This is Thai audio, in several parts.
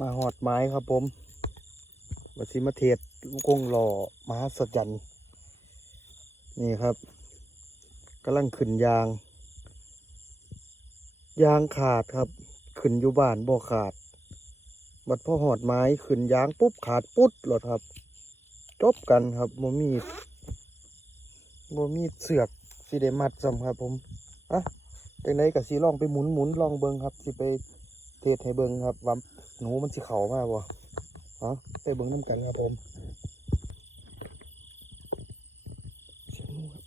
มาหอดไม้ครับผมวัชิมาเทศกงหล่อมหัศจรรย์นี่ครับกำลังขึ้นยางขาดครับขึ้นอยู่บ้านบ่ขาดบัดพ่อหอดไม้ขึ้นยางปุ๊บขาดปุ๊ดหลดครับจบกันครับบ่มีเสือกสิได้มัดซ้ำครับผมอ่ะจังไดก็สิลองไปหมุนลองเบิ่งครับสิไปเทศให้เบิ่งครับว่าหนูมันสิเข้ามาบ่อ๋อไปเบิ่งน้ำกันครับผมเสียงหนูครับ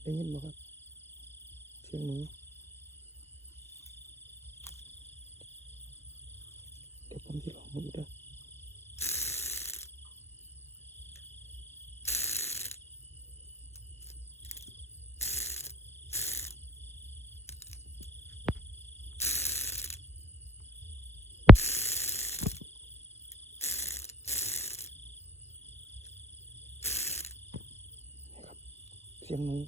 ได้ยินบ่ครับเสียงหนูเดี๋ยวผมสิลองมาดูเด้อเสียงหนู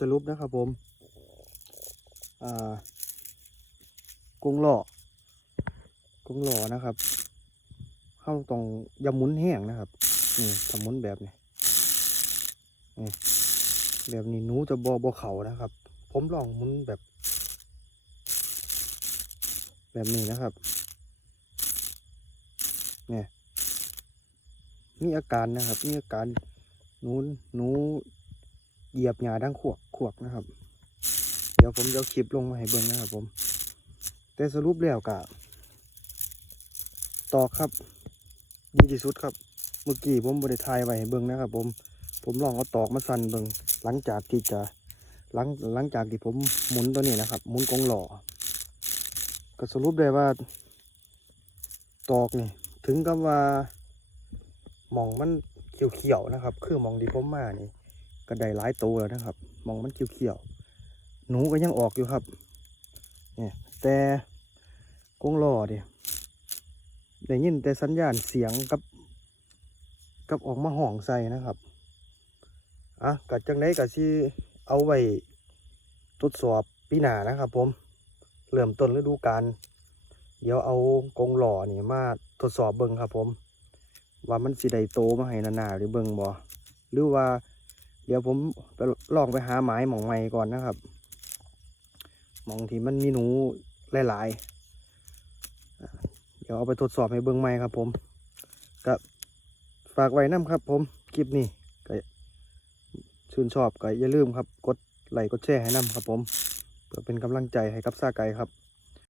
สรุปนะครับผมกรงหล่นะครับเข้าตรงยาหมุนแห้งนะครับนี่ถ้าหมุนแบบนี้แบบนี้หนูจะบ่เข่านะครับ ผมลองหมุนแบบนี้นะครับเนี่ยมีอาการนะครับมีอาการหนูเหยียบหญ้าดังขวกนะครับ เดี๋ยวผมจะเอาคลิปลงมาให้เบิ่งนะครับผมแต่สรุปแล้วกะตอกครับดีที่สุดครับเมื่อกี้ผมบริทายไว้ให้เบิ่งนะครับผมลองเอาตอกมาสั่นเบิ่งหลังจากที่ผมหมุนตัวนี้นะครับหมุนกรงหล่อก็สรุปได้ว่าตอกนี่ถึงกับว่าหมองมันเขียวๆนะครับคือหมองที่ผมมานี่ก็ได้หลายตัวแล้วนะครับหมองมันเขียวหนูก็ยังออกอยู่ครับเนี่ยแต่กรงหล่อดิได้ยินแต่สัญญาณเสียงกับออกมาห้องใส่นะครับกัดจังไดก็สิเอาไว้ทดสอบปีหน้านะครับผมเริ่มต้นฤดูกาลเดี๋ยวเอากรงหล่อนี่มาทดสอบเบิ่งครับผมว่ามันสิได้โตมาให้หนาๆหรือเบิ่งบ่หรือว่าเดี๋ยวผมไปลองไปหาไม้หม่องใหม่ก่อนนะครับหม่องที่มันมีหนูหลายๆเดี๋ยวเอาไปทดสอบให้เบิ่งใหม่ครับผมก็ฝากไว้นำครับผมคลิปนี้ก็ชื่นชอบก็อย่าลืมครับกดไลค์กดแชร์ให้นำครับผมเพื่อเป็นกำลังใจให้กับซาไก่ครับ